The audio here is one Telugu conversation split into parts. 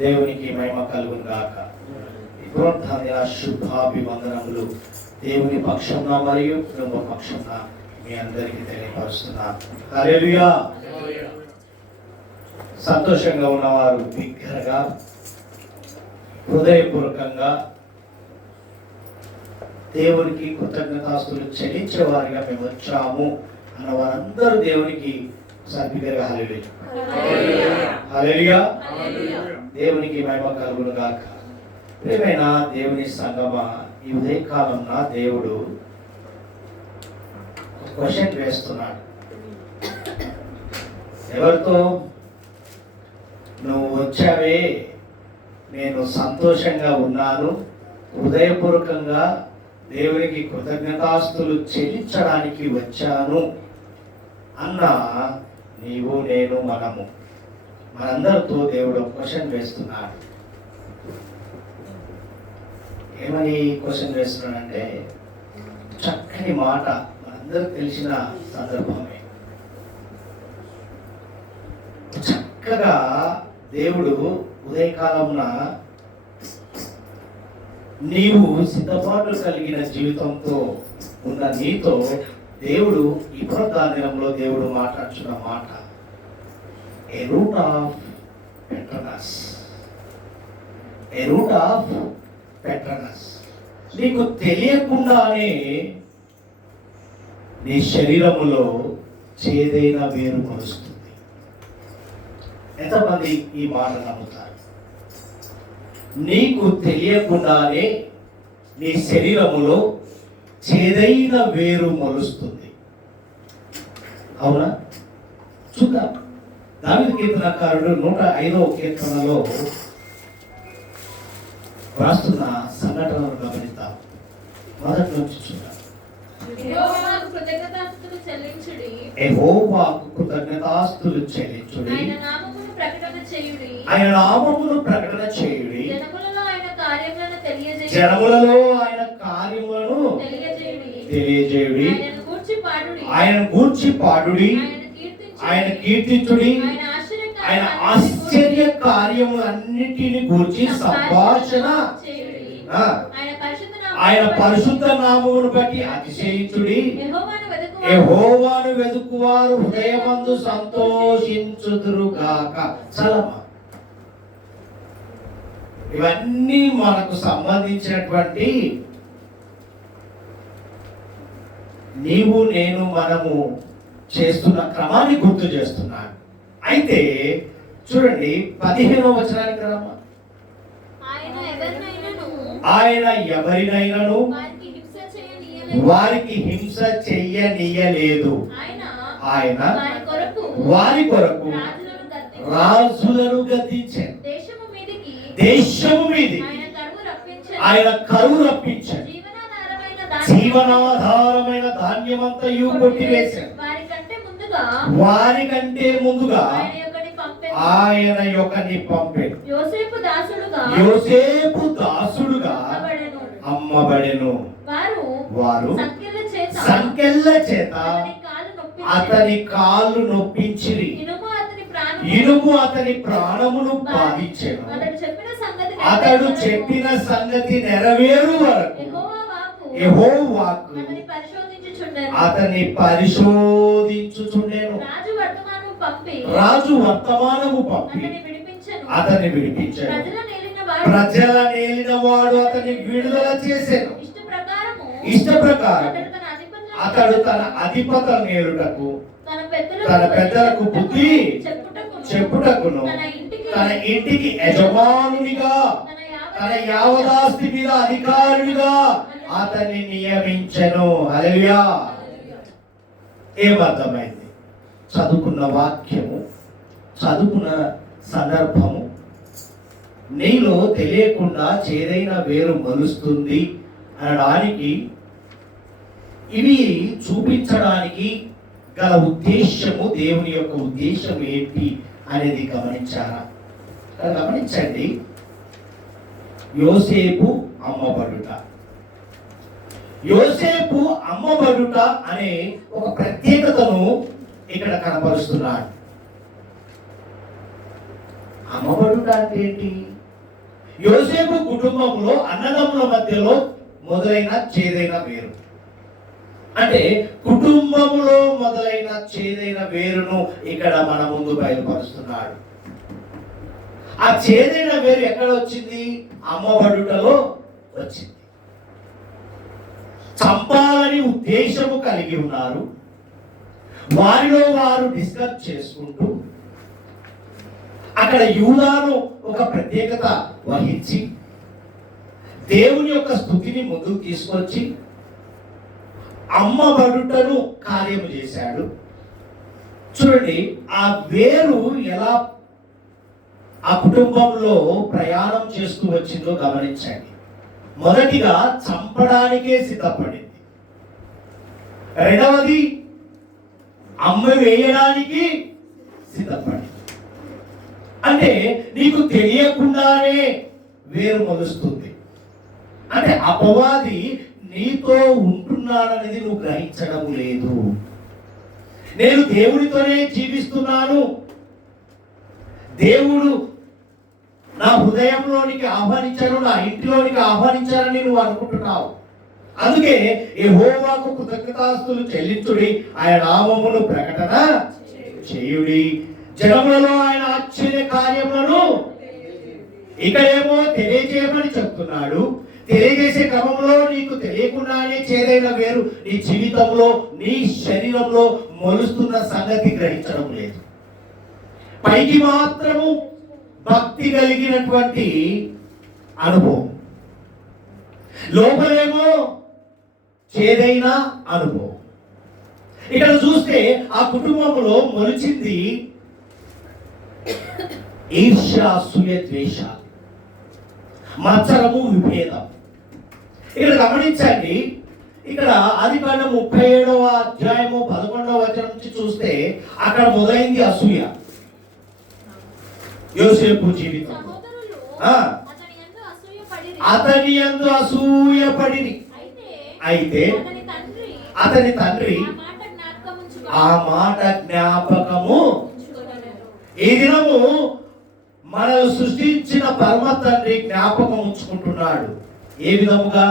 దేవునికి మహిమ కలుగును గాక. ఇప్పుడు శుభాభివందనములు దేవుని పక్షంన మరియు కుటుంబ పక్షంన మీ అందరికీ తెలియపరుస్తున్నాను. హల్లెలూయా. సంతోషంగా ఉన్నవారు బిగ్గరగా హృదయపూర్వకంగా దేవునికి కృతజ్ఞతాస్తులు చెల్లించే వారిగా మేము వచ్చాము అన్న వారందరూ దేవునికి బిగ్గరగా హల్లెలూయా హల్లెలూయా. దేవునికి మహిమ కలుగును గాక. ప్రియమైన దేవుని సంగమా, ఈ ఉదయకాలంన దేవుడు క్వశ్చన్ వేస్తున్నాడు. ఎవరితో? నువ్వు వచ్చావే, నేను సంతోషంగా ఉన్నాను, హృదయపూర్వకంగా దేవునికి కృతజ్ఞతాస్తులు చెల్లించడానికి వచ్చాను అన్న నీవు, నేను, మనము మనందరితో దేవుడు క్వశ్చన్ వేస్తున్నాడు. ఏమని క్వశ్చన్ వేస్తున్నాడంటే, చక్కని మాట మనందరికి తెలిసిన సందర్భమే. చక్కగా దేవుడు ఉదయకాలమున నీవు సిద్ధపాట్లు కలిగిన జీవితంతో ఉన్న నీతో దేవుడు ఇప్పుడు దినంలో దేవుడు మాట్లాడుతున్న మాట, a root of bitterness. A root of bitterness. నీకు తెలియకుండానే నీ శరీరములో చేదైన వేరు మొలుస్తుంది. ఎంతమంది ఈ మాట నమ్ముతారు? నీకు తెలియకుండానే నీ శరీరములో చేదైన వేరు మొలుస్తుంది. అవునా? చూద్దాం. దావీదు కీర్తనకారుడు 105వ కీర్తనలో రాస్తున్న సంఘటనలు గమనిద్దాం. మొదటి నుంచి చూద్దాం. యెహోవాకు కృతజ్ఞతాస్తులు చెల్లించుడి. ఆయన నామమును ప్రకటన చేయుడి. జనములలో ఆయన కార్యములను తెలియజేయుడి. ఆయన గూర్చి పాడుడి. ఆయన కీర్తించుడి. ఆయన ఆశ్చర్య కార్యములన్నిటిని గూర్చి సంభాషణ. ఆయన పరిశుద్ధ నామమును బట్టి అతిశయించుడి. యెహోవాను వెదుకువారు హృదయమందు సంతోషించుదురుగాక. చలమా, ఇవన్నీ మనకు సంబంధించినటువంటి నీవు, నేను, మనము చేస్తున్న క్రమాన్ని గుర్తు చేస్తున్నాను. అయితే చూడండి 15వ వచనానికి రమ్మా. ఆయన ఎవరినైనాను వారికి హింస చెయ్యనీయలేదు. ఆయన వారి కొరకు రాజులను గద్దించాడు. దేశము మీది ఆయన కరువు రప్పించాడు. జీవనాధారమైన ధాన్యమంతయు కొట్టివేశాడు. వారికంటే ముందుగా ఆయన యొక్కని పంపాడు. యోసేపు దాసుడుగా అమ్మబడెను. వారు సంకెళ్ళ చేత అతని కాళ్ళు నొప్పించిరి. ఇనుము అతని ప్రాణమును బాధించెను. అతడు చెప్పిన సంగతి నెరవేరు వరకు యెహోవా వాక్కు అతని పరిశోధించుచుండెను. రాజు వర్తమానము పంపి అతన్ని విడిపించాడు. ప్రజల నేలిన వాడు అతన్ని విడుదల చేసెను. ఇష్ట ప్రకారం అతడు తన అధిపతుల నేలుటకు తన పెద్దలకు బుద్ధి చెప్పుటకును తన ఇంటికి యజమానునిగా తన యావదాస్తి మీద అధికారునిగా అతన్ని నియమించెను. హల్లెలూయా. ఏమర్థమైంది? చదువుకున్న వాక్యము, చదువుకున్న సందర్భము నీలో తెలియకుండా చేదైన వేరు మలుస్తుంది అనడానికి, ఇవి చూపించడానికి గల ఉద్దేశము, దేవుని యొక్క ఉద్దేశం ఏంటి అనేది గమనించారా? గమనించండి. యోసేపు అమ్మబడుట. యోసేపు అమ్మబడుట అనే ఒక ప్రత్యేకతను ఇక్కడ కనపరుస్తున్నాడు. అమ్మబడుట అంటే ఏంటి? యోసేపు కుటుంబంలో అన్నదమ్ముల మధ్యలో మొదలైన చేదైన వేరు. అంటే కుటుంబములో మొదలైన చేదైన వేరును ఇక్కడ మన ముందు బయలుపరుస్తున్నాడు. ఆ చేదైన వేరు ఎక్కడ వచ్చింది? అమ్మబడుటలో వచ్చింది. చంపాలని ఉద్దేశము కలిగి ఉన్నారు. వారిలో వారు డిస్కస్ చేసుకుంటూ అక్కడ యూదాను ఒక ప్రత్యేకత వహించి దేవుని యొక్క స్తుతిని ముందుకు తీసుకొచ్చి అమ్మబడుటను కార్యము చేశాడు. చూడండి, ఆ వేరు ఎలా ఆ కుటుంబంలో ప్రయాణం చేస్తూ వచ్చిందో గమనించండి. మొదటిగా చంపడానికే సిద్ధపడింది. రెండవది అమ్మ వేయడానికి సిద్ధపడింది. అంటే నీకు తెలియకుండానే వేరు మొలుస్తుంది. అంటే అపవాది నీతో ఉంటున్నాడనేది నువ్వు గ్రహించడం లేదు. నేను దేవుడితోనే జీవిస్తున్నాను, దేవుడు నా హృదయంలోనికి ఆహ్వానించాను, నా ఇంటిలోనికి ఆహ్వానించాలని నువ్వు అనుకుంటున్నావు. అందుకే యెహోవాకు కృతజ్ఞతాస్తులు చెల్లించుడి, ఆయన నామమును ప్రకటన చేయుడి, జనములలో ఆయన ఆశ్చర్య కార్యములను ఇక్కడేమో తెలియజేయమని చెప్తున్నాడు. తెలియజేసే క్రమంలో నీకు తెలియకుండానే చేదైన వేరు నీ జీవితంలో, నీ శరీరంలో మొలుస్తున్న సంగతి గ్రహించడం లేదు. పైకి మాత్రము భక్తి కలిగినటువంటి అనుభవం, లోపలేమో చేదైన అనుభవం. ఇక్కడ చూస్తే ఆ కుటుంబంలో మొలిచింది ఈర్ష్య, అసూయ, ద్వేషాలు, మత్సరము, విభేదం. ఇక్కడ గమనించండి, ఇక్కడ ఆదికాండం 37వ అధ్యాయము 11వ వచనం నుంచి చూస్తే అక్కడ మొదలైంది అసూయ. యోసేపు జీవితం అతని యందు అసూయపడిరి. అయితే అతని తండ్రి ఆ మాట జ్ఞాపకము. ఈ దినము మనల్ని సృష్టించిన పరమ తండ్రి జ్ఞాపకం ఉంచుకుంటున్నాడు. ఏ విధముగా?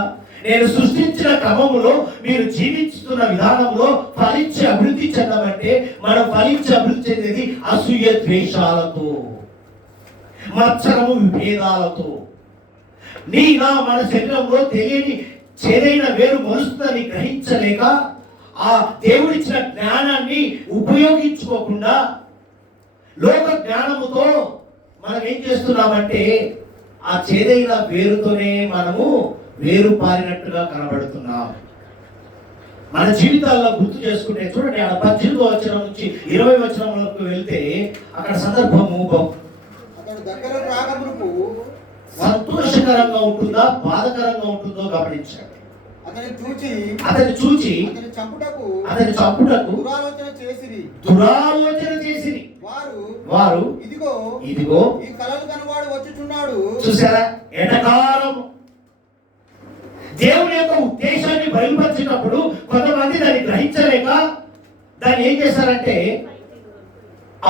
నేను సృష్టించిన క్రమములో మీరు జీవిస్తున్న విధానంలో ఫలించి అభివృద్ధి చెందమంటే మనం ఫలించి అభివృద్ధి చెందేది అసూయ, ద్వేషాలతో, మత్సరము, విభేదాలతో. నా మన శరీరంలో తెలియని చేదైన వేరు మొలుస్తుందని గ్రహించలేక ఆ దేవుడిచ్చిన జ్ఞానాన్ని ఉపయోగించుకోకుండా లోక జ్ఞానముతో మనం ఏం చేస్తున్నామంటే ఆ చేదైన వేరుతోనే మనము వేరు పారినట్టుగా కనబడుతున్నాం. మన జీవితాల్లో గుర్తు చేసుకుంటే చూడండి, ఆ 18వ వచనం నుంచి 20వ వచనంలోకి వెళ్తే అక్కడ సందర్భము సంతోషకరంగా ఉంటుందా, బాధకరంగా ఉంటుందో గమనించండి. అతని చూచి అతని చంపుటకు దురాలోచన చేసిరి. వారు ఇదిగో ఈ కలలు కనవాడు వచ్చుచున్నాడు. చూసారా? ఎటకారం. దేవుని యొక్క ఉద్దేశాన్ని బయలుపరిచినప్పుడు కొంతమంది దాన్ని గ్రహించలేక దాన్ని ఏం చేశారంటే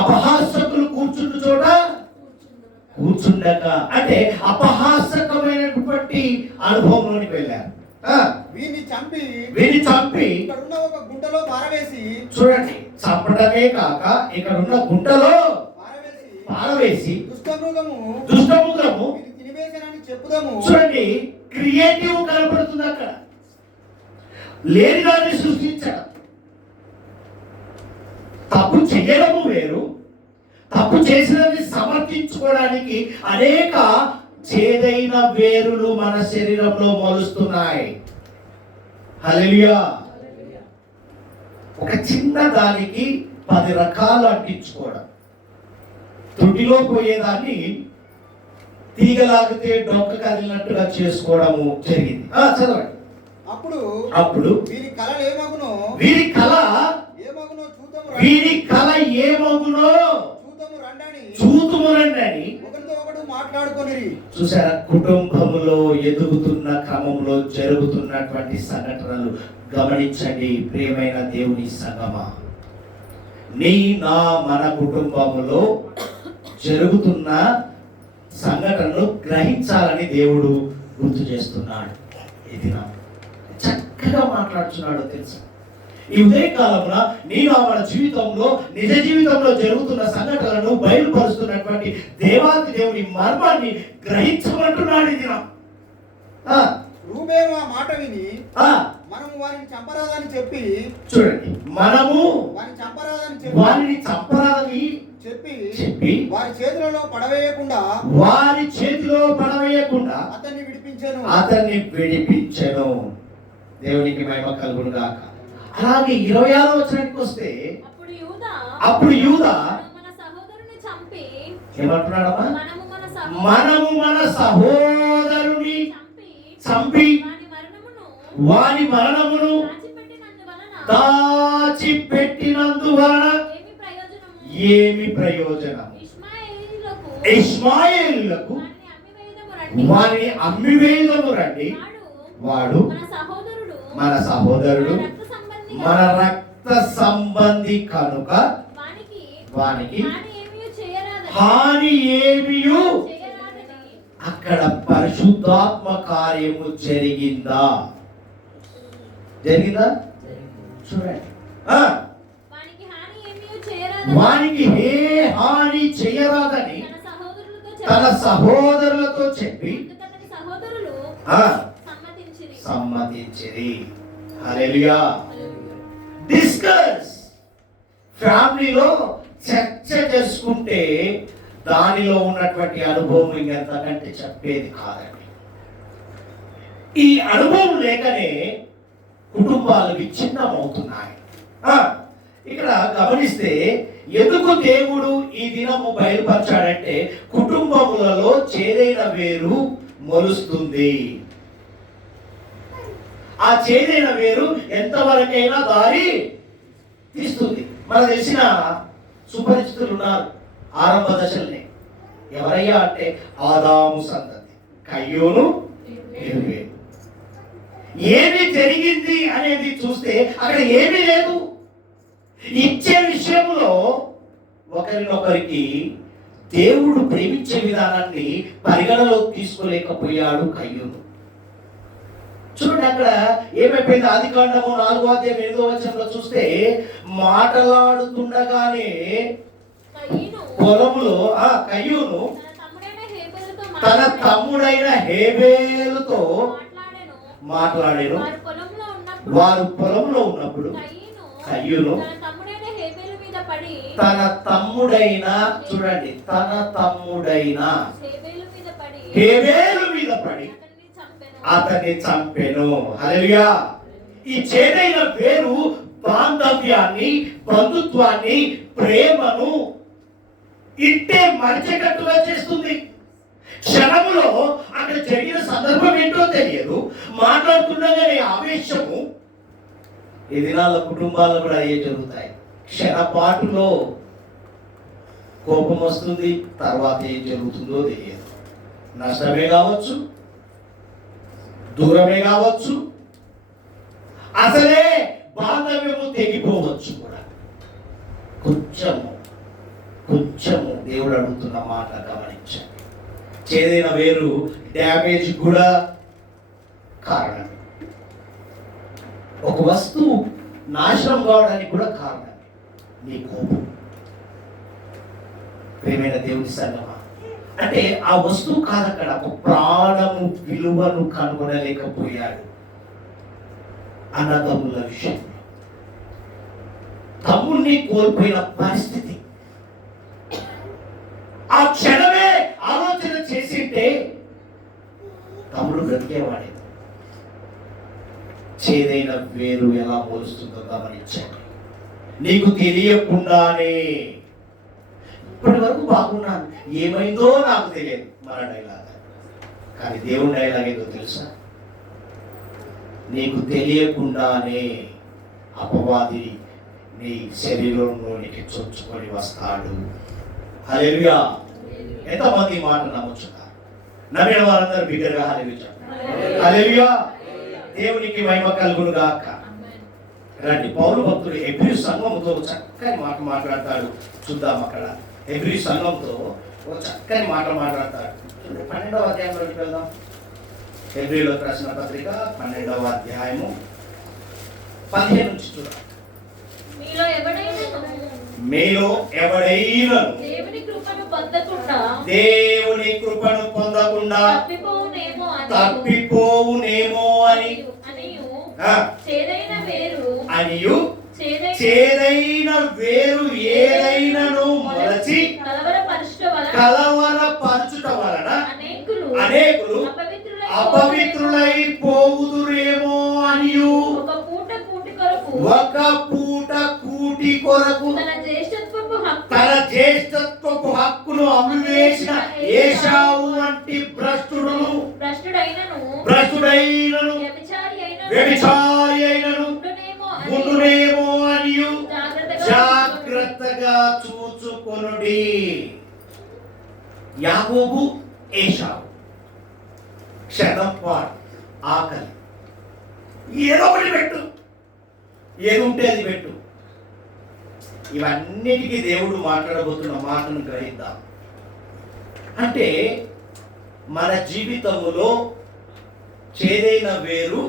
అపహాసకులు కూర్చున్న చోట కూర్చుండక, అంటే అపహాసకమైనటువంటి అనుభవంలోనికి వెళ్ళారు. వీరిని చంపి ఒక గుంటలో పారవేసి, చూడండి, చంపడమే కాక ఇక్కడ ఉన్న గుంటలో పారవేసి దుష్టమృగము తినివేశానని చెప్పుదాము. చూడండి, క్రియేటివ్ కనపడుతుంది అక్కడ. లేని దాన్ని సృష్టించడం. తప్పు చేయడము వేరు, తప్పు చేసినది సమర్థించుకోవడానికి అనేక చేదైన వేరులు మన శరీరంలో మొలుస్తున్నాయి. హల్లెలూయా. ఒక చిన్న దానికి 10 రకాలు అంటించుకోవడం. తొట్టిలో పోయేదాన్ని తీగలాగితే డొక్క కదిలినట్టుగా చేసుకోవడము జరిగింది. చదవండి. అప్పుడు వీరి కళ ఏమగునో చూతుము రండి. చూసారా? కుటుంబంలో ఎదుగుతున్న క్రమంలో జరుగుతున్నటువంటి సంఘటనలు గమనించండి ప్రియమైన దేవుని సంగమా. మన కుటుంబములో జరుగుతున్న సంఘటనను గ్రహించాలని దేవుడు గుర్తు చేస్తున్నాడు. ఇది నా చక్కగా మాట్లాడుతున్నాడో తెలుసా? ఈ ఉదయకాలంలో నేను మన జీవితంలో నిజ జీవితంలో జరుగుతున్న సంఘటనలను బయలుపరుస్తున్నటువంటి దేవాది దేవుని మర్మాన్ని గ్రహించమంటున్నాడు. ఇది నా రూబేను ఆ మాట విని మనము వారిని చంపరాదని చెప్పి, చూడండి, మనము వారిని చంపరాదని వారిని చంపరాదని చెప్పి వారి చేతులలో పడవేయకుండా అతన్ని విడిపించెను. దేవునికి మహిమ కలుగును గాక. అలాగే 26వ వచనానికి వస్తే అప్పుడు యూదా మన సహోదరుని చంపి ఏమంటున్నాడమ్మా? మనము మన సహోదరుని చంపి వాని మరణమును దాచిపెట్టినందువలన ఏమి ప్రయోజనం? ఇష్మాయేలులకు వారిని అమ్మివేయదము రండి. వాడు మన సహోదరుడు, మన రక్త సంబంధి కనుక వానికి హాని ఏమియు. అక్కడ పరిశుద్ధాత్మ కార్యము జరిగిందా? చూడండి, వానికి ఏ హాని చేయరాదని తన సహోదరులతో చెప్పి సమ్మతించిరి. హల్లెలూయా. డిస్కస్. ఫ్యామిలీలో చర్చ చేసుకుంటే దానిలో ఉన్నటువంటి అనుభవం ఇంకెంతకంటే చెప్పేది కాదండి. ఈ అనుభవం లేకనే కుటుంబాలు విచ్ఛిన్నమవుతున్నాయి. ఇక్కడ గమనిస్తే ఎందుకు దేవుడు ఈ దినము బయలుపరచాడంటే కుటుంబములలో చేదైన వేరు మొలుస్తుంది. ఆ చేదైన వేరు ఎంతవరకైనా దారి తీస్తుంది. మనకు తెలిసిన సుపరిచితులు ఉన్నారు ఆరంభ దశల్ని. ఎవరయ్యా అంటే ఆదాము సంతతి, కయ్యోను, హేబేలు. ఏమి జరిగింది అనేది చూస్తే అక్కడ ఏమీ లేదు. ఇచ్చే విషయంలో ఒకరినొకరికి దేవుడు ప్రేమించే విధానాన్ని పరిగణలోకి తీసుకోలేకపోయాడు కయ్యూను. చూడండి, అక్కడ ఏమైపోయింది? ఆదికాండము 4వ అధ్యాయం 8వ వచనంలో చూస్తే మాట్లాడుతుండగానే పొలములో కయ్యూను తన తమ్ముడైన హేబేలుతో మాట్లాడాను. వారు పొలంలో ఉన్నప్పుడు కయ్యూను తన తమ్ముడైన, చూడండి, తన తమ్ముడైన హేబేలు మీద పడి అతన్ని చంపెను. హల్లెలూయా. ఈ చేదైన పేరు బాంధవ్యాన్ని, బంధుత్వాన్ని, ప్రేమను ఇట్టే మరిచేటట్టుగా చేస్తుంది. క్షణములో అక్కడ జరిగిన సందర్భం ఏంటో తెలియదు. మాట్లాడుతుండగానే ఆవేశము. ఈ దినాల కుటుంబాలు కూడా అయ్యే జరుగుతాయి. క్షణపాటులో కోపం వస్తుంది, తర్వాత ఏం జరుగుతుందో తెలియదు. నష్టమే కావచ్చు, దూరమే కావచ్చు, అసలే బాంధవ్యము తెగిపోవచ్చు కూడా. కొంచెము దేవుడు అడుగుతున్న మాట గమనించండి. చేదైన వేరు డ్యామేజ్ కూడా కారణం. ఒక వస్తువు నాశనం కావడానికి కూడా కారణం నీ కోపం. ప్రియమైన దేవుని సంగమా, అంటే ఆ వస్తువు కాదక్కడ, ఒక ప్రాణము విలువను కనుగొనలేకపోయాడు. అన్నదమ్ముల విషయంలో తమ్ముణ్ణి కోల్పోయిన పరిస్థితి. ఆ క్షణమే ఆలోచన చేసింటే తమ్ముడు బ్రతికేవాడే. చేదైన వేరు ఎలా పోలుస్తుందో గమనించండి. నీకు తెలియకుండానే ఇప్పటి వరకు బాగున్నాను, ఏమైందో నాకు తెలియదు, మన డైలాగ్. కానీ దేవుని డైలాగ్ ఏదో తెలుసా? నీకు తెలియకుండానే అపవాది నీ శరీరంలోనికి చొచ్చుకొని వస్తాడు. హల్లెలూయా. ఎంతమంది మాట నమ్ముచున్నారు? నమ్మిన వారందరూ బిగ్గరగా హల్లెలూయా. హల్లెలూయా. దేవునికి మహిమ కలుగును గాక. రండి, పౌలు భక్తుడు హెబ్రీ సంఘంతో చక్కని మాట మాట్లాడతాడు. చూద్దాం. అక్కడ హెబ్రీ సంఘంతో ఓ చక్కని మాట మాట్లాడతాడు. 12వ అధ్యాయంలోకి వెళ్దాం. హెబ్రీయులకు రాసిన పత్రిక 12వ అధ్యాయము 15 నుంచి చూడాలి. మీలో ఎవడైనా దేవుని కృపను పొందకుండా తప్పిపోవునేమో అని అనియు చేదైన వేరు ఏదైనను మొలచి కలవరపరచుట వలన అనేకులు అపవిత్రులై పోవుదురేమో అనియు ఒక పూట కూటి కొరకు తన జ్యేష్ఠత్వపు హక్కును అమ్మివేసిన ఏశావు వంటి భ్రష్టుడైనను వ్యభిచారి అయినను ఉండునేమో అనియు జాగ్రత్తగా చూచుకొనుడి. యాకోబు ఏశావు క్షణం పాటు ఆకలి, ఏదో ఒకటి పెట్టు, ఏది ఉంటే అది పెట్టు. ఇవన్నిటికీ దేవుడు మాట్లాడబోతున్న మాటను గ్రహిద్దాం. అంటే మన జీవితంలో చేదైన వేరు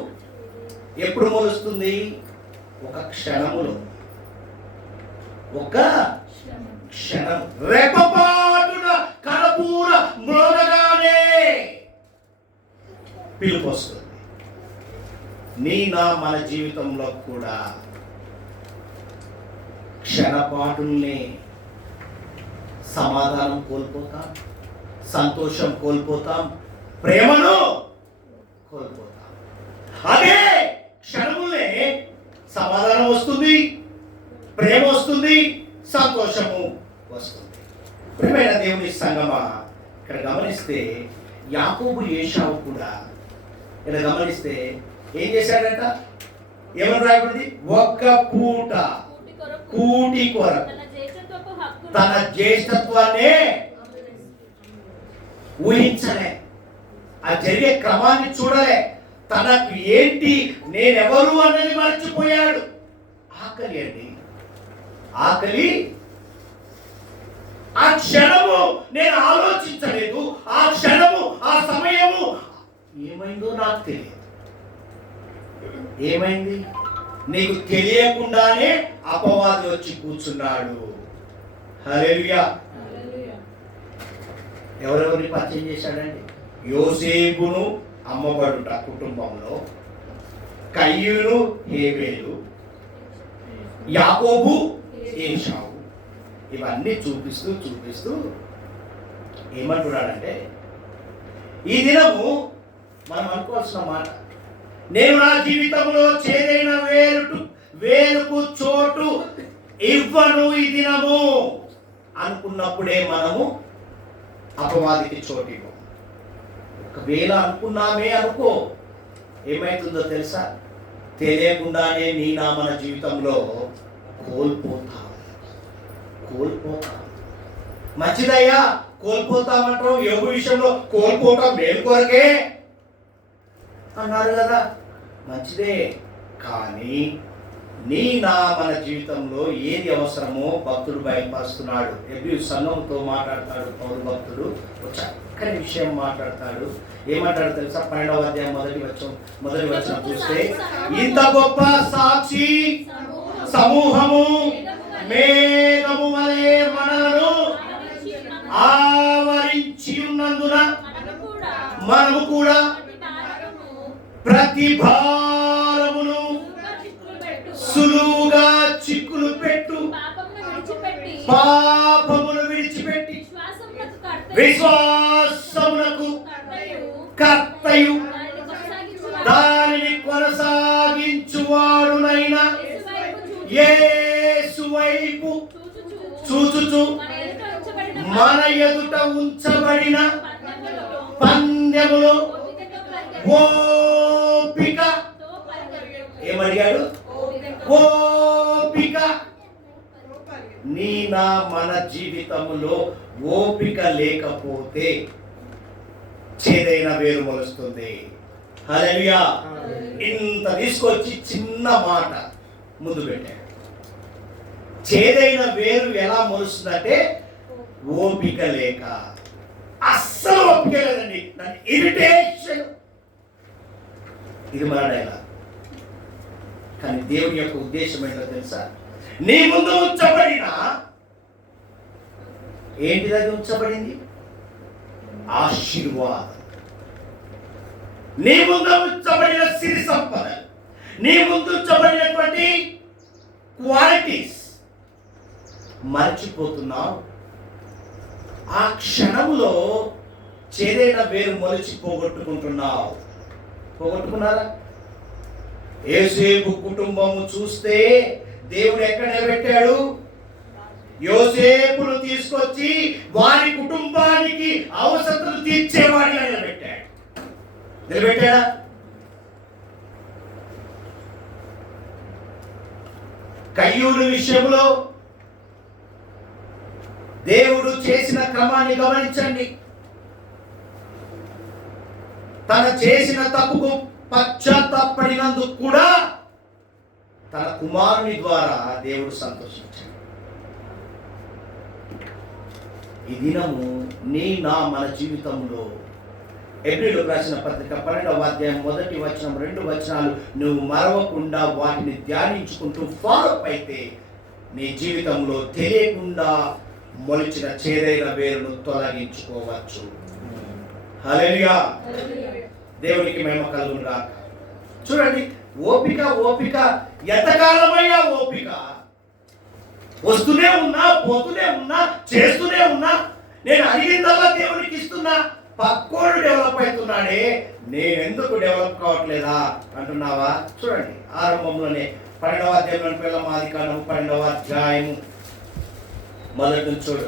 ఎప్పుడు మొలుస్తుంది? ఒక క్షణములో, ఒక క్షణం, రెప్పపాటున కడపూర మ్రోగగానే పిలుపు వస్తుంది. మన జీవితంలో కూడా క్షణపాటుల్ని సమాధానం కోల్పోతాం, సంతోషం కోల్పోతాం, ప్రేమను కోల్పోతాం. అదే క్షణములే సమాధానం వస్తుంది, ప్రేమ వస్తుంది, సంతోషము వస్తుంది. ప్రియమైన దేవుని సంగమా, ఇక్కడ గమనిస్తే యాకోబు ఏశావు కూడా ఇక్కడ గమనిస్తే ఏం చేశాడంట? ఏమని రాయబడింది? ఒక్క పూట కూటి కొరకు తన జ్యేష్ఠత్వాన్ని ఊహించలే, ఆ జరిగే క్రమాన్ని చూడలే, తనకు ఏంటి నేనెవరు అన్నది మర్చిపోయాడు. ఆకలి అండి, ఆకలి. ఆ క్షణము నేను ఆలోచించలేదు, ఆ క్షణము, ఆ సమయము ఏమైందో నాకు తెలియదు. ఏమైంది? నీకు తెలియకుండానే అపవాది వచ్చి కూర్చున్నాడు. హల్లెలూయా. ఎవరెవరిని పరిచయం చేశాడండి? యోసేపును అమ్మబడుట కుటుంబంలో, కయ్యూను హేబేలు, యాకోబు ఏశావు, ఇవన్నీ చూపిస్తూ చూపిస్తూ ఏమంటున్నాడంటే, ఈ దినము మనం అనుకోవాల్సిన మాట, నేను నా జీవితంలో చేదైన వేరుకు చోటు ఇవ్వను ఈ దినము అనుకున్నప్పుడే మనము అపవాదికి చోటు ఇవ్వము. ఒకవేళ అనుకున్నామే అనుకో, ఏమైతుందో తెలుసా? తెలియకుండానే మన జీవితంలో కోల్పోతాం. మంచిదయ్యా, కోల్పోతామంటాం. యోగు విషయంలో కోల్పోవటం మేలు కొరకే అన్నారు కదా, మంచిదే. కానీ మన జీవితంలో ఏది అవసరమో భక్తుడు బయలుపరుస్తున్నాడు. ఎవ్రీ సంఘంతో మాట్లాడతాడు పౌరు భక్తుడు, ఒక చక్కని విషయం మాట్లాడతాడు. ఏమంటాడు తెలుసా? 12వ అధ్యాయం మొదటి వచనం చూస్తే, ఇంత గొప్ప సాక్షి సమూహము మేఘము వలె మనలను ఆవరించి ఉన్నందున మనము కూడా ప్రతి భారమును సులువుగా చిక్కులు పెట్టు పాపమును విడిచిపెట్టి విశ్వాసమునకు కర్తయు దానిని కొనసాగించువాడునైనా యేసు వైపు చూచుచు మన ఎదుట ఉంచబడిన పందెములో ఓపిక. ఏమడిగాడు? ఓపిక. మన జీవితంలో ఓపిక లేకపోతే చేదైన వేరు మొలుస్తుంది. హల్లెలూయా. ఇంత తీసుకొచ్చి చిన్న మాట ముందు పెట్టాడు. చేదైన వేరు ఎలా మొలుస్తుందంటే ఓపిక లేక, అస్సలు ఓపిక లేదండి, దాని ఇరిటేషన్. ఇది మన డైలాగ్. కానీ దేవుని యొక్క ఉద్దేశం ఏంటో తెలుసా? నీ ముందు ఉంచబడిన, ఏంటిది అది ఉంచబడింది? ఆశీర్వాదం. నీ ముందు ఉంచబడిన సిరి సంపద, నీ ముందు ఉంచబడినటువంటి క్వాలిటీస్ మర్చిపోతున్నావు. ఆ క్షణంలో చేదైన వేరు మొలిచి పోగొట్టుకుంటున్నావు. పోగొట్టుకున్నారా? యోసేపు కుటుంబము చూస్తే దేవుడు ఎక్కడ నిలబెట్టాడు? యోసేపును తీసుకొచ్చి వారి కుటుంబానికి అవసరతలు తీర్చేవాడిగా నిలబెట్టాడు. నిలబెట్టాడా? కయ్యూరు విషయంలో దేవుడు చేసిన క్రమాన్ని గమనించండి. తన చేసిన తప్పుకు పశ్చాత్తాపడినందుకు కూడా తన కుమారుని ద్వారా దేవుడు సంతోషించాడు. ఈ దినము మన జీవితంలో ఎబ్రీయులకు రాసిన పత్రిక 12వ అధ్యాయం 1వ వచనం 2 వచనాలు నువ్వు మరవకుండా వాటిని ధ్యానించుకుంటూ ఫాలో అయితే నీ జీవితంలో తెలియకుండా మొలిచిన చేదైన వేరును తొలగించుకోవచ్చు. హల్లెలూయా. దేవునికి మహిమ కలుగును గాక. చూడండి, ఓపిక ఓపిక ఎంతకాలమైనా ఓపిక. వస్తూనే ఉన్నా, పోతూనే ఉన్నా, చేస్తూనే ఉన్నా, నేను అడిగిందల్లా దేవునికి ఇస్తున్నా, పక్కోడు డెవలప్ అవుతున్నాడే, నేను ఎందుకు డెవలప్ కావట్లేదా అంటున్నావా? చూడండి, ఆరంభంలోనే 12వ అధ్యాయంలోని పిల్లమాదికాండము 12వ అధ్యాయము మొదటి నుంచి చూడు.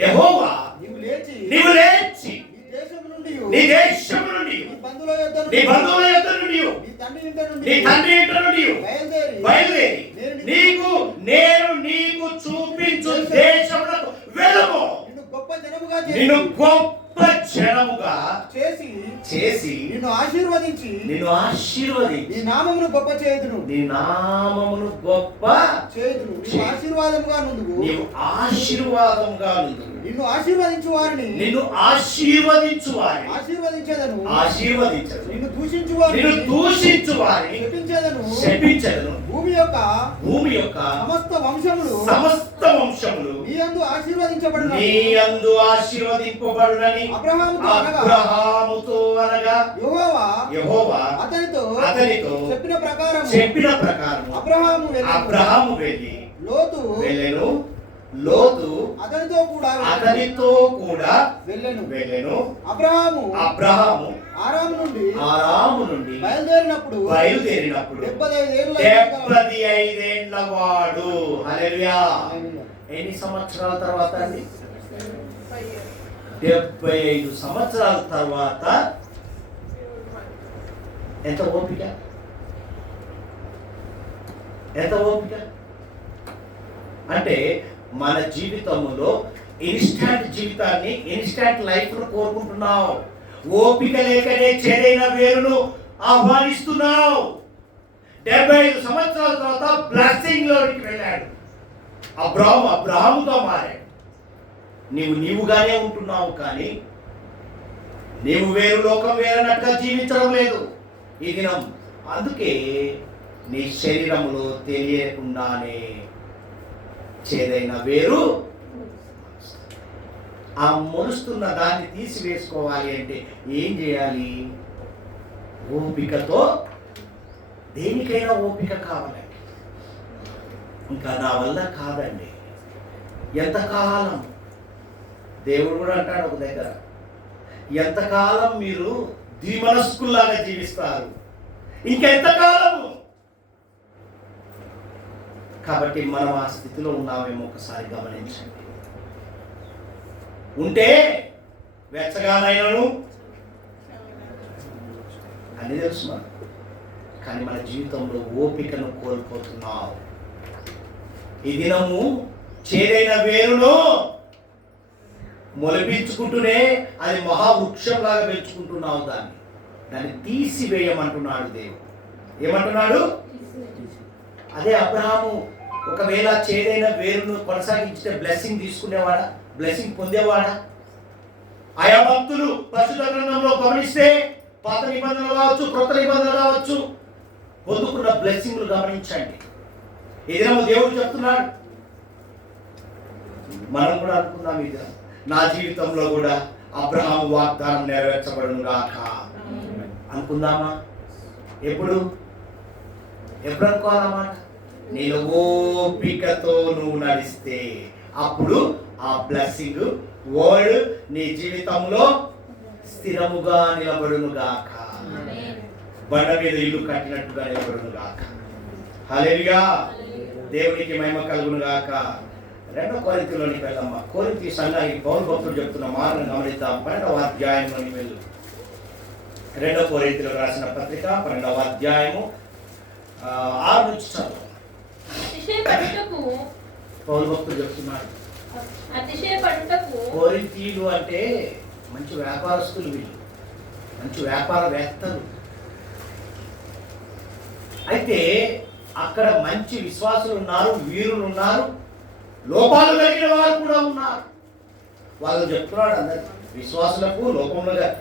యెహోవా నీవు లేచి నీ దేశం నుండి నీ బంధువుల యొద్ద నుండి నీ తండ్రి ఇంట నుండి బయలుదేరి నేను నీకు చూపించు దేశములకు వెళ్ళము. నిన్ను గొప్ప జనముగా చేసి నిన్ను ఆశీర్వదించి నీ నామమును గొప్ప చేయుదును. నీవు ఆశీర్వాదముగా నుండు. నిన్ను ఆశీర్వదించు వారిని ఆశీర్వదించదను. నిన్ను దూషించు వారిని శపించదను. భూమి యొక్క సమస్త వంశములు నీ యందు ఆశీర్వదింపబడునని అబ్రహాముతో అనగా యెహోవా అతనితో చెప్పిన ప్రకారం అబ్రహాము వెళ్ళి లోతు అతనితో కూడా వెళ్ళెను. అబ్రహాము ఆరాము నుండి బయలుదేరినప్పుడు 75 ఏళ్ల వాడు. హల్లెలూయా. ఎన్ని సంవత్సరాల తర్వాత అండి? 75 సంవత్సరాల తర్వాత. ఎంత ఓపిక! అంటే మన జీవితంలో ఇన్స్టాంట్ జీవితాన్ని, ఇన్స్టాంట్ లైఫ్ ను కోరుకుంటున్నావు. ఓపిక లేకనే చేదైన వేరును ఆహ్వానిస్తున్నావు. 75 సంవత్సరాల తర్వాత బ్లెస్సింగ్ లోకి వెళ్ళాడు. అబ్రహాముతో మారాడు. నీవుగానే ఉంటున్నావు, కానీ నీవు వేరు, లోకం వేరన్నట్టుగా జీవించడం లేదు ఈ దినం. అందుకే నీ శరీరంలో తెలియకుండానే చేదైన వేరు. ఆ మొలుస్తున్న దాన్ని తీసివేసుకోవాలి అంటే ఏం చేయాలి? ఓపికతో. దేనికైనా ఓపిక కావాలండి. ఇంకా నా వల్ల కాదండి. ఎంతకాలం? దేవుడు కూడా అంటాడు ఒక దగ్గర, ఎంతకాలం మీరు ద్విమనస్కుల్లాగా జీవిస్తారు, ఇంకెంతకాలము? కాబట్టి మనం ఆ స్థితిలో ఉన్నామేమో ఒకసారి గమనించండి. ఉంటే వెచ్చగానైనను అని తెలుసు మనం, కానీ మన జీవితంలో ఓపికను కోల్పోతున్నావు. ఈ దినము చేదైన వేరును మొలిపించుకుంటూనే అది మహావృక్షంలాగా పెంచుకుంటున్నావు. దాన్ని తీసివేయమంటున్నాడు దేవుడు. ఏమంటున్నాడు? అదే అబ్రహాము ఒకవేళ చేదైన వేరును కొనసాగించితే బ్లెస్సింగ్ తీసుకునేవాడా, బ్లెస్సింగ్ పొందేవాడా? ఆయా భక్తులు పరిశుద్ధ గ్రంథంలో గమనిస్తే పాత నిబంధనలు కావచ్చు, క్రొత్త నిబంధనలు కావచ్చు, పొందుకున్న బ్లెస్సింగ్లు గమనించండి. ఏదైనా దేవుడు చెప్తున్నాడు, మనం కూడా అనుకుందాం, ఇది నా జీవితంలో కూడా అబ్రహాము వాగ్దానం నెరవేర్చబడును గాక అనుకుందామా? ఎప్పుడు అనుకోవాలన్నమాట? నేను ఓపికతో నువ్వు నడిస్తే అప్పుడు ఆ బ్లెస్సింగ్ వర్డ్ నీ జీవితంలో స్థిరముగా నిలబడును గాక, బండ మీద ఇల్లు కట్టినట్టుగా నిలబడును గాక. హల్లెలూయా, దేవునికి మహిమ కలుగును గాక. 2 కొరింథీయులోనికి వెళ్దామా. కొరింథీ సంఘానికి పౌలు భక్తుడు చెప్తున్న మాటను గమనిద్దాం. 12వ అధ్యాయంలోని వెళ్ళు. 2 కొరింథీయులకు రాసిన పత్రిక 12వ అధ్యాయము 6 నుంచి చదువు. పౌలు భక్తుడు చెప్తున్నాడు, కొరింథీయులు అంటే మంచి వ్యాపారస్తులు, వీళ్ళు మంచి వ్యాపారవేత్తలు. అయితే అక్కడ మంచి విశ్వాసులు ఉన్నారు, వీరులు ఉన్నారు, లోపాలు కలిగిన వారు కూడా ఉన్నారు. వాళ్ళు చెప్తున్నాడు అందరు విశ్వాసులకు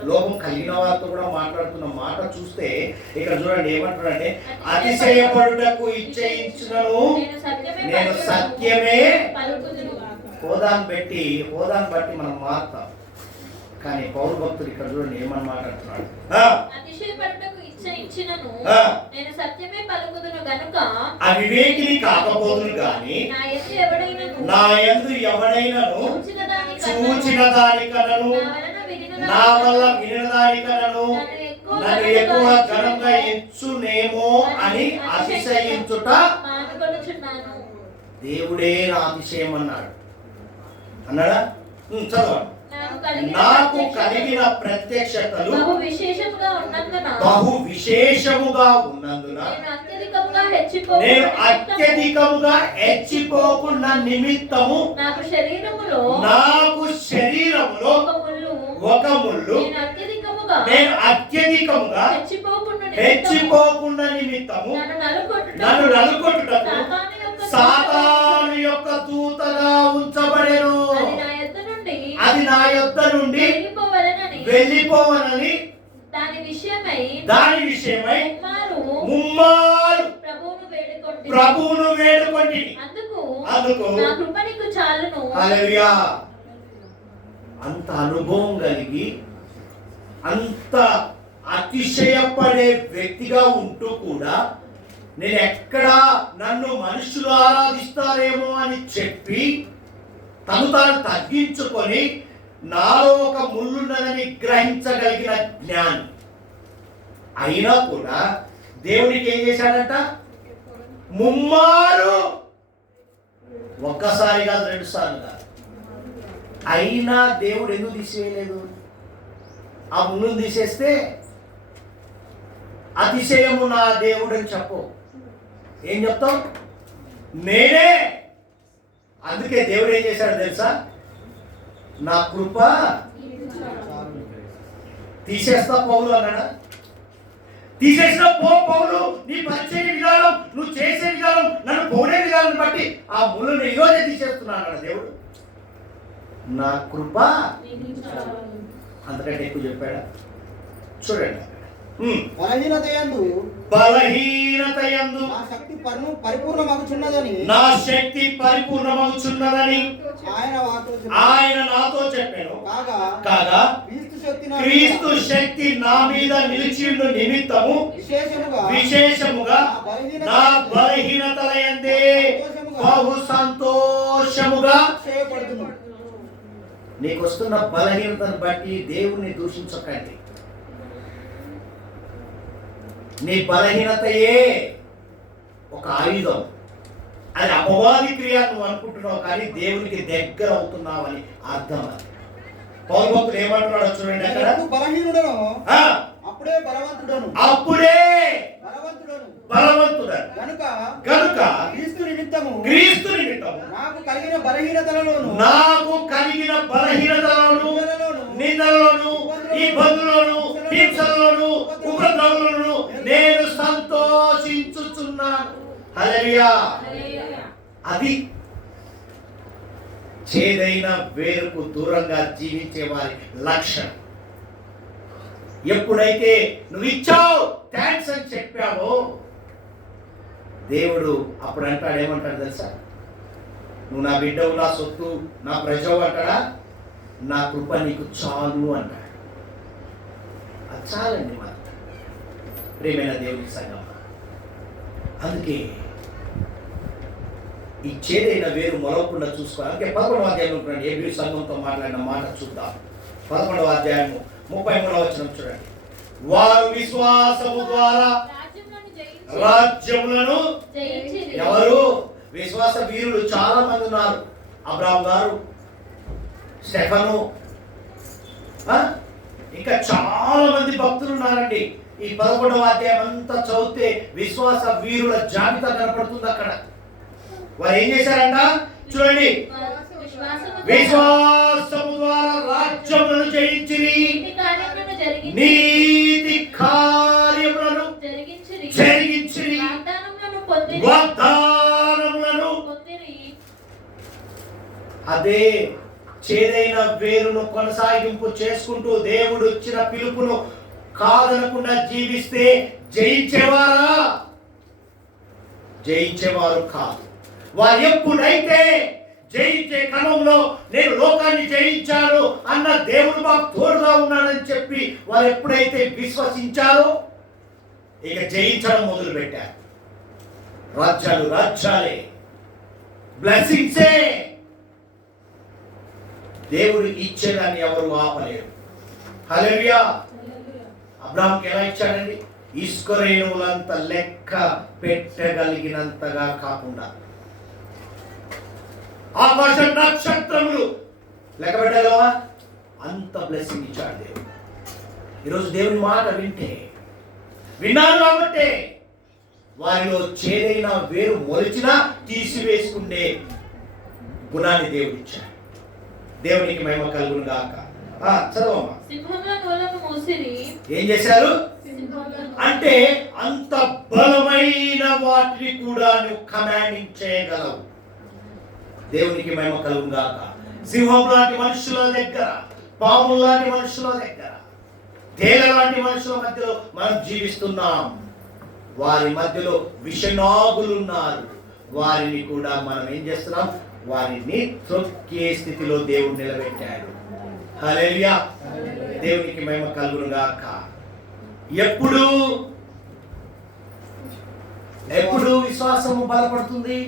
లోపం కలిగిన వారితో కూడా మాట్లాడుతున్న మాట చూస్తే ఇక్కడ చూడండి ఏమంటున్నాడంటే, అతిశయపడుటకు ఇచ్చయించునను నేను సత్యమే. హోదాను బట్టి మనం మారుతాం. కానీ పౌరు భక్తుడు ఇక్కడ చూడండి ఏమని మాట్లాడుతున్నాడు, అవివేకిని కాకపోదును గాని నా యందు ఎవడైనను చూచిన దానికనను నా వల్ల వినిన దానికనను నన్ను ఎక్కువ ఘనంగా ఎంచునేమో అని అతిశయించుట దేవుడే నా అతిశయం అన్నాడా? చదవండి. నాకు కలిగిన ప్రత్యక్షతలు బహు విశేషముగా ఉన్నందున నేను అత్యధికముగా హెచ్చిపోకుండా నిమిత్తము నాకు శరీరములో ఒక ముళ్ళు నేను అత్యధికముగా హెచ్చిపోకుండా నిమిత్తము నన్ను నలుకొట్టుటకు సాతాను యొక్క దూతగా ఉంచబడెను. అది నా యొద్ద నుండి వెళ్ళిపోవనని దాని విషయమై ముమ్మారు ప్రభువును వేడుకొంటిని. అందుకు హల్లెలూయా, అంత అనుభవం కలిగి అంత అతిశయపడే వ్యక్తిగా ఉంటూ కూడా నేను ఎక్కడా నన్ను మనుషులు ఆరాధిస్తారేమో అని చెప్పి తాను తగ్గించుకొని నాలో ఒక ముళ్ళున్నదని గ్రహించగలిగిన జ్ఞాని అయినా కూడా దేవునికి ఏం చేశాడంట? ముమ్మారు, ఒక్కసారి కాదు 2 సార్లు కాదు. అయినా దేవుడు ఎందుకు తీసేయలేదు? ఆ ముళ్ళును తీసేస్తే అతిశయము నా దేవుడు అని చెప్పు. ఏం చెప్తావు? నేనే. అందుకే దేవుడు ఏం చేశాడు తెలుసా? నా కృప తీసేస్తా పౌలు అన్నాడా? తీసేసిన పౌలు నీ పరిచయ విధానం, నువ్వు చేసే విధానం, నన్ను పోనే విధానం బట్టి ఆ ముళ్ళను ఈరోజే తీసేస్తున్నా అన్నాడు దేవుడు. నా కృప అంతకంటే ఎక్కువ చెప్పాడా? చూడండి, బలహీనతయందు నా శక్తి పరిపూర్ణమగుచున్నదని ఆయన నాతో చెప్పాను. కాగా క్రీస్తు శక్తి నా మీద నిలిచియుండు నిమిత్తము విశేషముగా నా బలహీనతలయందే బహు సంతోషముగా నీకు వస్తున్న బలహీనతను బట్టి దేవుణ్ణి దూషించకండి. నీ బలహీనతయే ఒక ఆయుధం. అది అపవాది క్రియ నువ్వు అనుకుంటున్నావు, కానీ దేవునికి దగ్గర అవుతున్నావని అర్థం. అది పౌలు భక్తుడు ఏమంటున్నాడో చూడండి. అక్కడ బలహీనుడను అప్పుడే బలవంతుడను గనుక క్రీస్తు నిమిత్తము నాకు కలిగిన బలహీనతలను నిందలలోను ఇబ్బందులను హింసలలోను ఉపద్రవములను నేను సంతోషించుచున్నాను. హల్లెలూయా. అది చేదైన వేరుకు దూరంగా జీవించే వారి లక్షణం. ఎప్పుడైతే నువ్వు ఇచ్చావు థ్యాంక్స్ అని చెప్పావో దేవుడు అప్పుడు అంటాడు, ఏమంటాడు తెలుసా? నువ్వు నా బిడ్డవు, నా సొత్తు, నా ప్రజవు అంటాడా? నా కృప నీకు చాలు అన్నాడు. అది చాలండి మన ప్రియమైన దేవునికి సంగమ. అందుకే ఈ చేదైన వేరు మొలవకుండా చూసుకోవాలి. అందుకే 11వ అధ్యాయంలో ఏబీ సంఘంతో మాట్లాడిన మాట చూద్దాం. 11వ అధ్యాయము 33వ వచనం చూడండి. వారు విశ్వాసము ద్వారా రాజ్యములను ఎవరు? విశ్వాస వీరులు చాలా మంది ఉన్నారు. అబ్రాహాము గారు, స్టెఫను, ఇంకా చాలా మంది భక్తులు ఉన్నారండి. ఈ 11వ అధ్యాయం అంతా చదివితే విశ్వాస వీరుల జాబితా కనపడుతుంది అక్కడ. వారు ఏం చేశారంట చూడండి. విశ్వాసము ద్వారా రాజ్యములను జయించిరి, నీతి కార్యములను జరిగించిరి, వాగ్దానములను. అదే చేదైన వేరును కొనసాగింపు చేసుకుంటూ దేవుడు ఇచ్చిన పిలుపును కాదనకుండా జీవిస్తే జయించేవారా? జయించేవారు కాదు. వారు ఎప్పుడైతే జయించే క్రమంలో నేను లోకాన్ని జయించాను అన్న దేవుడు మాకు తోడుగా ఉన్నాడని చెప్పి వారు ఎప్పుడైతే విశ్వసించారో ఇక జయించడం మొదలు పెట్టారు. రాజ్యాలు రాజ్యాలే, బ్లెస్సింగ్సే. దేవుడు ఇచ్చేదాన్ని ఎవరు ఆపలేరు. హల్లెలూయా. అబ్రాహాంకి ఎలా ఇచ్చాడండి? ఇసుక రేణువులంత లెక్క పెట్టగలిగినంతగా కాకుండా ఆకాశ నక్షత్రములు లెక్క పెట్టగలవా? అంత బ్లెస్సింగ్ ఇచ్చాడు దేవుడు. ఈరోజు దేవుని మాట విన్నారు కాబట్టి వారిలో చేదైన వేరు మొలిచినా తీసివేసుకుండే గుణాన్ని దేవుడు ఇచ్చాడు. దేవునికి మహిమ కలుగును గాక. చదవమ్మా. ఏం చేశారు అంటే అంత బలమైన వాటిని కూడా నువ్వు కమాండింగ్ చేయగలవు. దేవునికి మహిమ కలుగును గాక. సింహం లాంటి మనుషుల దగ్గర, పాము లాంటి మనుషుల దగ్గర, తేగ లాంటి మనుషుల మధ్యలో మనం జీవిస్తున్నాం. వారి మధ్యలో విషనాగులు ఉన్నారు. వారిని కూడా మనం ఏం చేస్తున్నాం? వారిని త్రొక్కే స్థితిలో దేవుడు నిలబెట్టాడు. హల్లెలూయా. దేవునికి మహిమ కలుగును గాక. ఎప్పుడు విశ్వాసము బలపడుతుంది?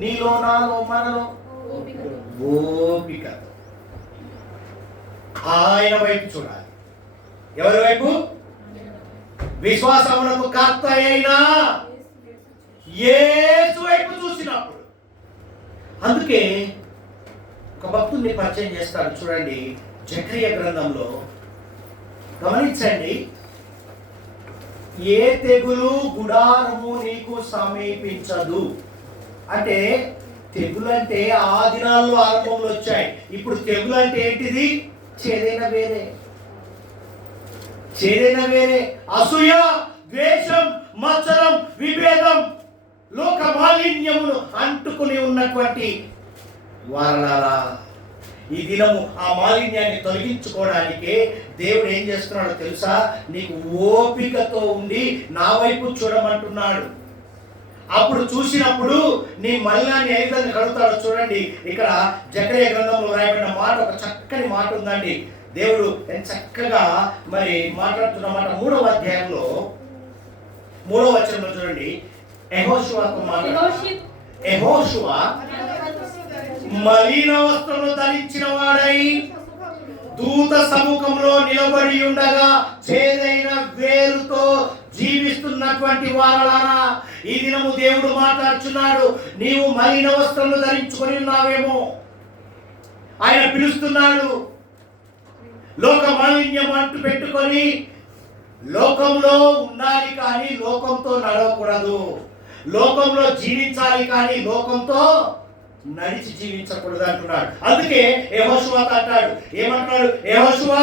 నీలో, నాలో, మనలో ఓపిక. ఆయన వైపు చూడాలి. ఎవరి వైపు? విశ్వాసమునకు కర్త అయినా యేసు వైపు చూసినప్పుడు. అందుకే ఒక భక్తుడిని పరిచయం చేస్తాడు చూడండి. జకరియా గ్రంథంలో గమనించండి. ఏ తెగులు గుడారము నీకు సమీపించదు అంటే, తెగులు అంటే ఆ దినాల్లో ఆరంభంలో వచ్చాయి. ఇప్పుడు తెగులు అంటే ఏంటిది? చేదైన వేరే, అసూయ, ద్వేషం, మత్సరం, విభేదం, లోక మాలిన్యమును అంటుకుని ఉన్నటువంటి వారలారా, ఈ దినము ఆ మాలిన్యాన్ని తొలగించుకోవడానికే దేవుడు ఏం చేస్తున్నాడో తెలుసా? నీకు ఓపికతో ఉండి నా వైపు చూడమంటున్నాడు. అప్పుడు చూసినప్పుడు నీ మలినాన్ని ఏ విధంగా కడుగుతాడో చూడండి. ఇక్కడ జకరియా గ్రంథంలో రాయబడిన మాట, ఒక చక్కని మాట ఉందండి. దేవుడు ఎంత చక్కగా మరి మాట్లాడుతున్న మాట 3వ అధ్యాయంలో 3వ వచనంలో చూడండి. యెహోషువతో మాట్లాడు. యెహోషువ మలిన వస్త్రములు ధరించిన వాడై దూత సముఖంలో నిలబడి ఉండగా చేదైన వేరుతో జీవిస్తున్నటువంటి వారలారా, ఈ దినము దేవుడు మాట్లాడుచున్నాడు. నీవు మలిన వస్త్రములు ధరించుకొని ఉన్నావేమో. ఆయన పిలుస్తున్నాడు. లోక మాలిన్యం అంటు పెట్టుకొని లోకంలో ఉండాలి కానీ లోకంతో నడవకూడదు. లోకంలో జీవించాలి కానీ లోకంతో నడిచి జీవించకూడదు అంటున్నాడు. అందుకే యెహోషువతో అంటాడు, ఏమంటున్నాడు? యెహోషువా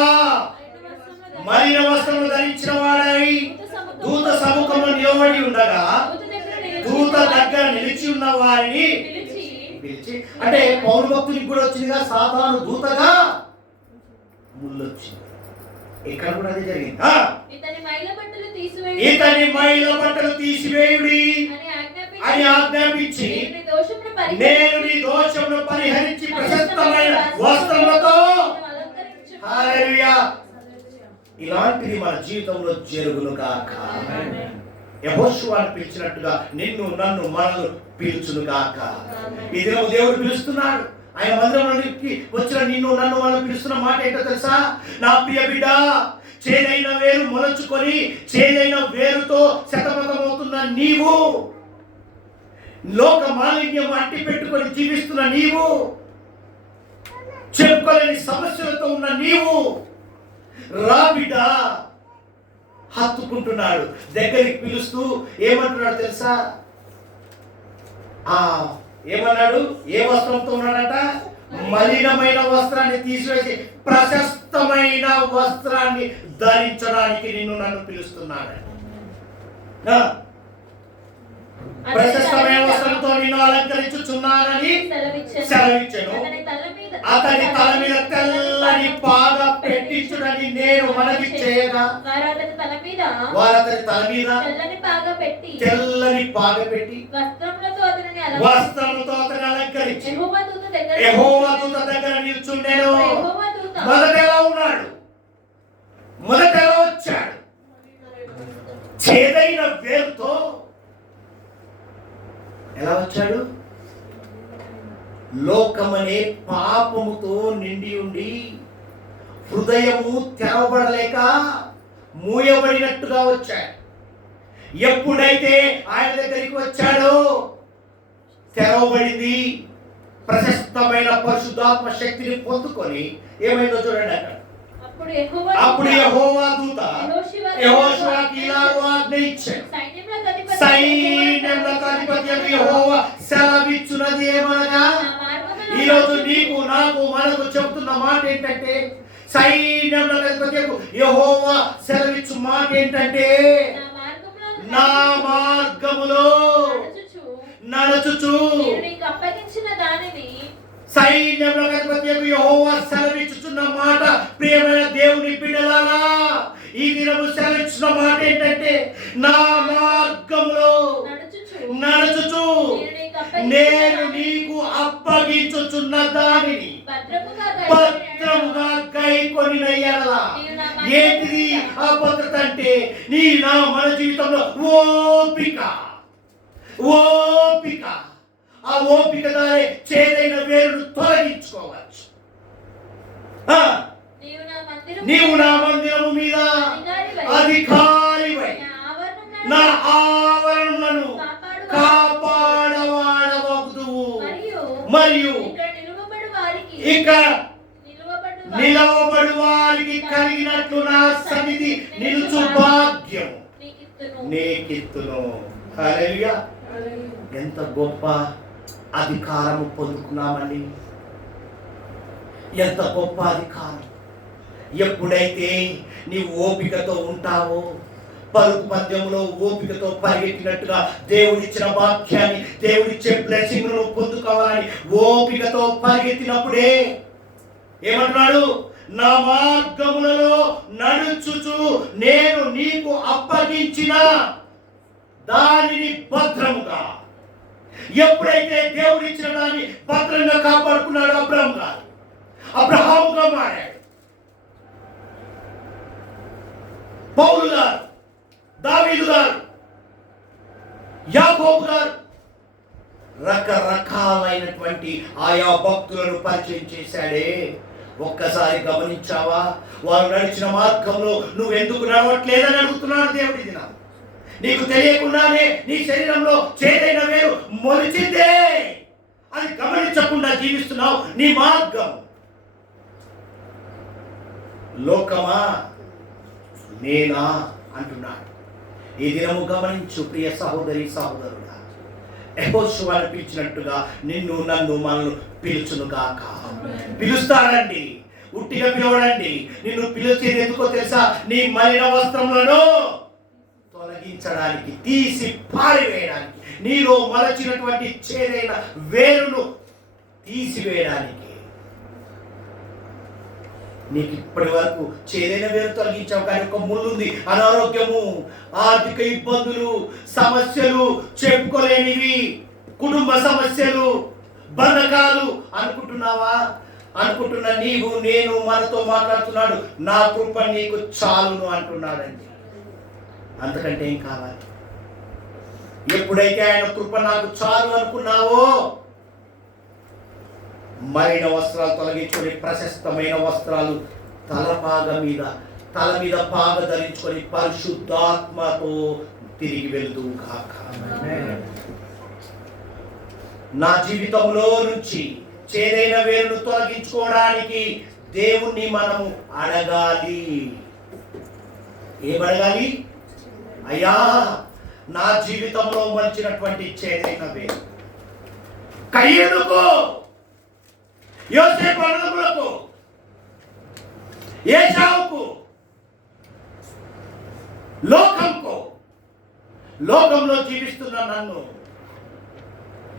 మలిన వస్త్రములు ధరించిన వాడై దూత సముఖంలో నిలబడి ఉండగా దూత దగ్గర నిలిచి ఉన్న వారిని పిలిచి, అంటే పౌరు భక్తునికి కూడా వచ్చిందిగా సాతాను దూతగా ముళ్ళొచ్చింది. ఇక్కడ కూడా అదే జరిగింది. ఇతని మైల బట్టలు తీసివేయుడి ఇతని మైల బట్టలు తీసివేయుడి అని ఆజ్ఞాపించి, నేను నీ దోషమును పరిహరించి ప్రశస్తమైన వస్త్రములతో. హల్లెలూయా. ఇలాంటిది మన జీవితంలో జరుగును గాక. యెహోషువను పిలిచినట్టుగా నిన్ను నన్ను మనల్ని పిలుచును గాక. ఈ దినం దేవుడు పిలుస్తున్నాడు. ఆయన మందిరంలోకి వచ్చిన నిన్ను నన్ను మనల్ని పిలుస్తున్న మాట ఏంటో తెలుసా? నా ప్రియ బిడ్డ, చేదైన వేరు మొలచుకొని చేదైన వేరుతో శతమతమవుతున్న నీవు, లోక మాలిన్యం అట్టి పెట్టుకొని జీవిస్తున్న నీవు, చెప్పుకోలేని సమస్యలతో ఉన్న నీవు, రా బిడ్డ. హత్తుకుంటున్నాడు, దగ్గరికి పిలుస్తూ ఏమంటున్నాడు తెలుసా? ఏమన్నాడు? ఏ వస్త్రంతో ఉన్నాడట? మలినమైన వస్త్రాన్ని తీసివేసి ప్రశస్తమైన వస్త్రాన్ని ధరించడానికి నిన్ను నన్ను పిలుస్తున్నాడు. ప్రశస్తమైన వస్త్రంతో నిన్ను అలంకరించుచున్నానని సెలవిచ్చెను. అతని తల మీద తెల్లని పాగ పెట్టించుడని నేను మనవి చేయగా, వారు అతని తల మీద తెల్లని పాగ పెట్టి వస్త్రముతో అతని అలంకరించి యెహోవా దూత దగ్గర నిల్చుండెను. మొదట ఎలా ఉన్నాడు? మొదట ఎలా వచ్చాడు? చేదైన వేరుతో ఎలా వచ్చాడు? లోకమనే పాపముతో నిండి ఉండి హృదయము తెరవబడలేక మూయబడినట్టుగా వచ్చాడు. ఎప్పుడైతే ఆయన దగ్గరికి వచ్చాడో తెరవబడింది. ప్రశస్తమైన పరిశుద్ధాత్మ శక్తిని పొందుకొని ఏమైందో చూడండి అక్కడ. అప్పుడు యెహోవా దూత యెహోషువకి ఇలాగ ఆజ్ఞ ఇచ్చాడు. సైన్యములకు అధిపతి యెహోవా సెలవిచ్చున్నది ఏమనగా, ఈరోజు నీకు నాకు మనకు చెప్తున్న మాట ఏంటంటే, సైన్యములకు అధిపతి యెహోవా సెలవిచ్చు మాట ఏంటంటే, నా మార్గములో నడుచుచు సైన్యములకు అధిపతి యెహోవా సెలవిచ్చుచున్న మాట. ప్రియమైన దేవుని బిడ్డలారా, ఈ దినము సెలవిచ్చిన మాట ఏంటంటే, నా మార్గములో నడుచుచు నేను నీకు అప్పగించుచున్న దానిని భద్రముగా గైకొనిన యెడల. ఏంటిది ఆ భద్రత అంటే? నీ నా మన జీవితంలో ఓపిక. ఓపిక. ఆ ఓపిక ద్వారా చేదైన వేరును తొలగించుకోవచ్చు. నీవు నా మందిరము మీద అధికారివై నా ఆవరణలను కాపాడవాడవగుదువు. మరియు ఇక నిలవబడు వారికి కలిగినట్లు నా సన్నిధి నిలుచు భాగ్యం నీకిత్తును. హల్లెలూయా. ఎంత గొప్ప అధికారము పొందుకున్నామండి. ఎంత గొప్ప అధికారం. ఎప్పుడైతే నీవు ఓపికతో ఉంటావో, పరుగు మధ్యంలో ఓపికతో పరిగెట్టినట్టుగా దేవుడిచ్చిన వాక్యాన్ని, దేవుడిచ్చే బ్లెస్సింగ్ ను పొందుకోవాలని ఓపికతో పరిగెత్తినప్పుడే ఏమంటున్నాడు? నా మార్గములలో నడుచుచు నేను నీకు అప్పగించిన దానిని భద్రముగా. ఎప్పుడైతే దేవుడిచ్చిన దాన్ని భద్రంగా కాపాడుకున్నాడు అబ్రహాముగా మారాడు. పౌలు గారు, దావీదు గారు, యాకోబు గారు రకరకాలైనటువంటి ఆయా భక్తులను పరిచయం చేశాడే. ఒక్కసారి గమనించావా? వారు నడిచిన మార్గంలో నువ్వెందుకు నడవట్లేదని అడుగుతున్నాడు దేవుడి దినం. నీకు తెలియకుండానే నీ శరీరంలో చేదైన వేరు మొలిచిందే, అది గమనించకుండా జీవిస్తున్నావు. నీ మార్గం లోకమా నేనా అంటున్నాడు. ఈ దినము గమనించు ప్రియ సహోదరి సహోదరుడా. యెహోషువను పిలిచినట్టుగా నిన్ను నన్ను మనల్ని పిలుచును గాక. పిలుస్తాడండి, ఉట్టిగా పిలవడండి. నిన్ను పిలిచేది ఎందుకో తెలుసా? నీ మలిన వస్త్రములను తొలగించడానికి, తీసి పారివేయడానికి, నీలో మలచినటువంటి చేదైన వేరును తీసివేయడానికి. నీకు ఇప్పటి వరకు చేదైన వేరు తొలగించావు, కానీ ఒక ముళ్ళు ఉంది. అనారోగ్యము, ఆర్థిక ఇబ్బందులు, సమస్యలు, చెప్పుకోలేనివి, కుటుంబ సమస్యలు, బంధకాలు అనుకుంటున్నావా? అనుకుంటున్న నీవు, నేను మనతో మాట్లాడుతున్నాడు, నా కృప నీకు చాలును అంటున్నాడండి. అంతకంటే ఏం కావాలి? ఎప్పుడైతే ఆయన కృప నాకు చాలు అనుకున్నావో, మలిన వస్త్రాలు తొలగించుకొని ప్రశస్తమైన వస్త్రాలు తల మీద పాగ ధరించుకొని పరిశుద్ధాత్మతో తిరిగి వెళుతూ కాక. నా జీవితంలో నుంచి చేదైన వేరును తొలగించుకోవడానికి దేవుణ్ణి మనము అడగాలి. ఏమడగాలి? అయ్యా, నా జీవితంలో మలిచినటువంటి చేదైన వేరు, కయ్యేందుకు, యోసేపు అన్నదమ్ములకు, ఏశావుకు, లోకంలో జీవిస్తున్న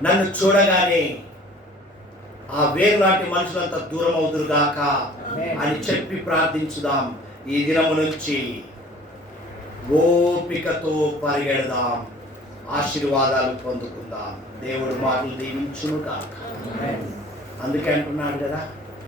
నన్ను చూడగానే ఆ వేరు లాంటి మనుషులంతా దూరం అవుదురుగాక అని చెప్పి ప్రార్థించుదాం. ఈ దినము నుంచి ఓపికతో పరిగెడదాం, ఆశీర్వాదాలు పొందుకుందాం. దేవుడు మాటలు దీవించును కాక. అందుకే అంటున్నాడు కదా,